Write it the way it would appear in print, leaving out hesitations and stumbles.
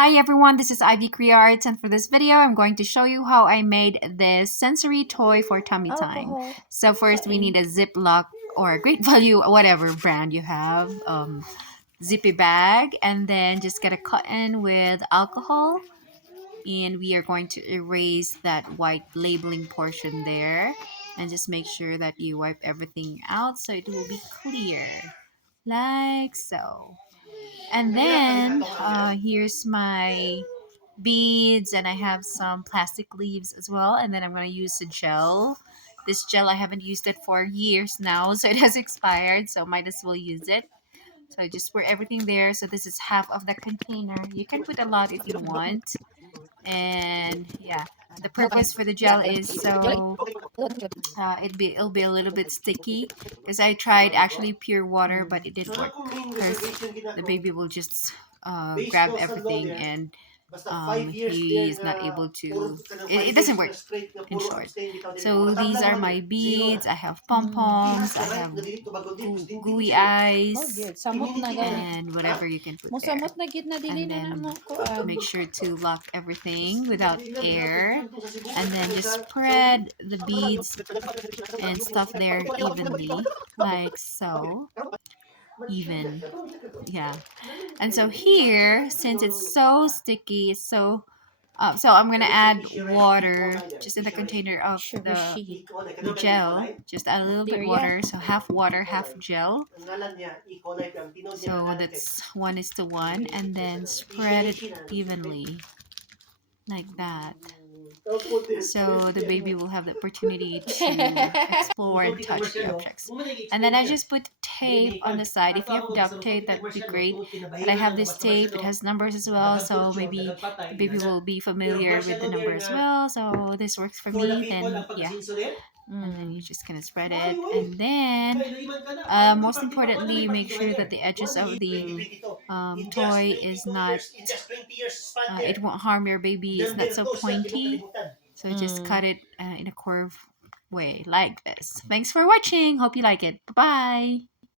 Hi everyone, this is Ivy Crearts, and for this video I'm going to show you how I made this sensory toy for tummy time. So first we need a Ziploc or a Great Value, whatever brand you have, zippy bag, and then just get a cotton with alcohol, and we are going to erase that white labeling portion there, and just make sure that you wipe everything out so it will be clear, like so. And then here's my beads, and I have some plastic leaves as well, and then I'm going to use a gel. This gel, I haven't used it for years now, so it has expired, so might as well use it. So just pour everything there. So this is half of the container. You can put a lot if you want. And yeah, the purpose for the gel is so it'll be a little bit sticky, because I tried actually pure water, but it didn't work because the baby will just grab everything, and he is not able to, it doesn't work in short. So these are my beads. I have pom-poms, I have gooey eyes, Gyud, samot na gani. and whatever you can put Mo there. samot na gid na dili And na na then mo kuan. make sure to lock everything without air, and then just spread the beads and stuff there evenly, like so. Even, yeah. And so here, since it's so sticky, so I'm gonna add water just in the container of Sugar sheet. the gel. Just add a little bit Birya. water, so half water, half gel. So that's 1:1, and then spread it evenly, like that. So the baby will have the opportunity to explore and touch the objects. And then I just put tape on the side. If you have duct tape, that would be great. But I have this tape, it has numbers as well, so maybe the baby will be familiar with the number as well. So this works for me. Then yeah, and then you're just gonna spread it, and then most importantly, make sure that the edges of the toy is not, it won't harm your baby. It's not so pointy, so just cut it in a curve way, like this. Thanks for watching. Hope you like it. Bye bye.